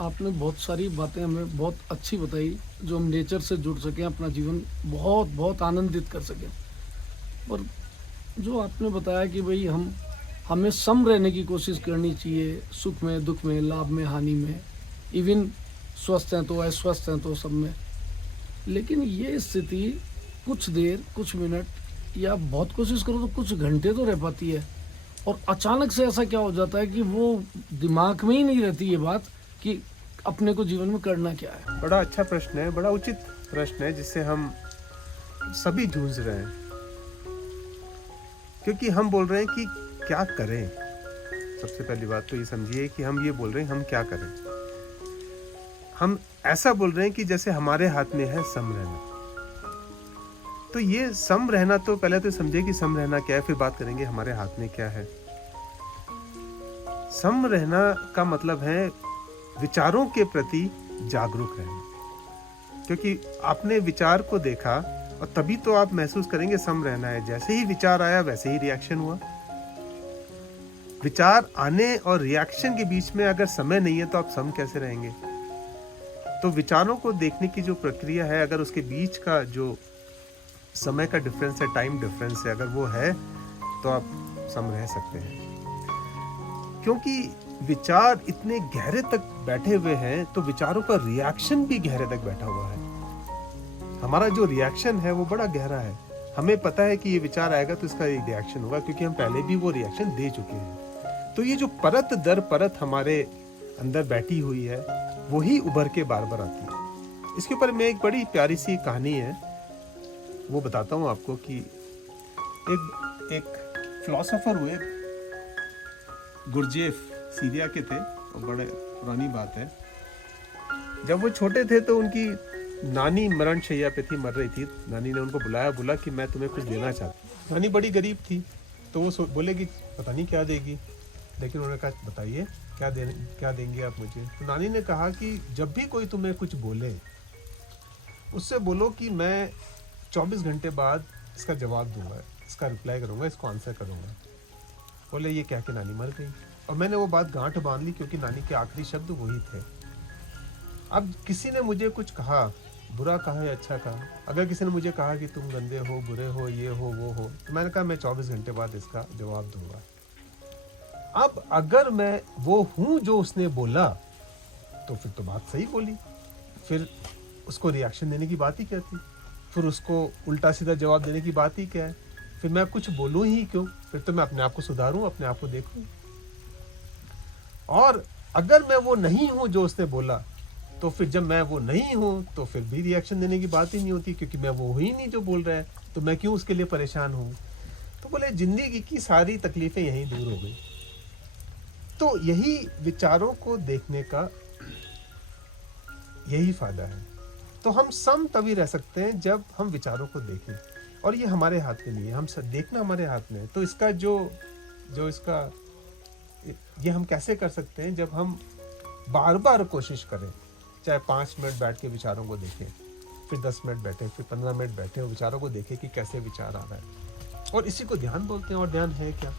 आपने बहुत सारी बातें हमें बहुत अच्छी बताई, जो हम नेचर से जुड़ सकें, अपना जीवन बहुत बहुत आनंदित कर सकें। पर जो आपने बताया कि भाई हमें सम रहने की कोशिश करनी चाहिए, सुख में दुख में, लाभ में हानि में, इवन स्वस्थ हैं तो अस्वस्थ हैं तो सब में। लेकिन ये स्थिति कुछ देर, कुछ मिनट या बहुत कोशिश करो तो कुछ घंटे तो रह पाती है, और अचानक से ऐसा क्या हो जाता है कि वो दिमाग में ही नहीं रहती ये बात कि अपने को जीवन में करना क्या है। बड़ा अच्छा प्रश्न है, बड़ा उचित प्रश्न है जिससे हम सभी जूझ रहे हैं, क्योंकि हम बोल रहे हैं कि क्या करें। सबसे पहली बात तो ये समझिए कि हम ये बोल रहे हैं हम क्या करें। हम ऐसा बोल रहे हैं कि जैसे हमारे हाथ में है सम रहना। तो ये सम रहना, तो पहले तो समझिए कि सम रहना क्या है, फिर बात करेंगे हमारे हाथ में क्या है। सम रहना का मतलब है विचारों के प्रति जागरूक रहना, क्योंकि आपने विचार को देखा और तभी तो आप महसूस करेंगे सम रहना है। जैसे ही विचार आया वैसे ही रिएक्शन हुआ। विचार आने और रिएक्शन के बीच में अगर समय नहीं है तो आप सम कैसे रहेंगे। तो विचारों को देखने की जो प्रक्रिया है, अगर उसके बीच का जो समय का डिफरेंस है, टाइम डिफरेंस है, अगर वो है तो आप सम रह सकते हैं। क्योंकि विचार इतने गहरे तक बैठे हुए हैं तो विचारों का रिएक्शन भी गहरे तक बैठा हुआ है। हमारा जो रिएक्शन है वो बड़ा गहरा है। हमें पता है कि ये विचार आएगा तो इसका रिएक्शन होगा, क्योंकि हम पहले भी वो रिएक्शन दे चुके हैं। तो ये जो परत दर परत हमारे अंदर बैठी हुई है वही उभर के बार बार आती है। इसके ऊपर मैं एक बड़ी प्यारी सी कहानी है वो बताता हूँ आपको कि एक फिलोसोफर हुए, गुरजेफ सीरिया के थे, और बड़े पुरानी बात है। जब वो छोटे थे तो उनकी नानी मरण शैया पे थी, मर रही थी। नानी ने उनको बोला कि मैं तुम्हें कुछ देना चाहती हूँ। नानी बड़ी गरीब थी, तो वो बोले कि पता नहीं क्या देगी, लेकिन उन्होंने कहा बताइए क्या देंगे आप मुझे। तो नानी ने कहा कि जब भी कोई तुम्हें कुछ बोले उससे बोलो कि मैं 24 घंटे बाद इसका जवाब दूंगा, इसका रिप्लाई करूंगा, इसको आंसर करूंगा। बोले ये कह के नानी मर गई, और मैंने वो बात गांठ बांध ली, क्योंकि नानी के आखिरी शब्द वही थे। अब किसी ने मुझे कुछ कहा, बुरा कहा या अच्छा कहा, अगर किसी ने मुझे कहा कि तुम गंदे हो, बुरे हो, ये हो वो हो, तो मैंने कहा मैं 24 घंटे बाद इसका जवाब दूंगा। अब अगर मैं वो हूं जो उसने बोला तो फिर तो बात सही बोली, फिर उसको रिएक्शन देने की बात ही क्या थी, फिर उसको उल्टा सीधा जवाब देने की बात ही क्या है, फिर मैं कुछ बोलूं ही क्यों, फिर तो मैं अपने आप को सुधारूं, अपने आप को देखूं। और अगर मैं वो नहीं हूं जो उसने बोला, तो फिर जब मैं वो नहीं हूं तो फिर भी रिएक्शन देने की बात ही नहीं होती, क्योंकि मैं वो ही नहीं जो बोल रहा है, तो मैं क्यों उसके लिए परेशान हूं। तो बोले जिंदगी की सारी तकलीफें यहीं दूर हो गई। तो यही विचारों को देखने का यही फायदा है। तो हम सम तभी रह सकते हैं जब हम विचारों को देखें, और ये हमारे हाथ में नहीं है, हम सब देखना हमारे हाथ में है। तो इसका जो इसका ये हम कैसे कर सकते हैं, जब हम बार बार कोशिश करें, चाहे 5 मिनट बैठ के विचारों को देखें, फिर 10 मिनट बैठे, फिर 15 मिनट बैठे और विचारों को देखें कि कैसे विचार आ रहा है। और इसी को ध्यान बोलते हैं। और ध्यान है क्या?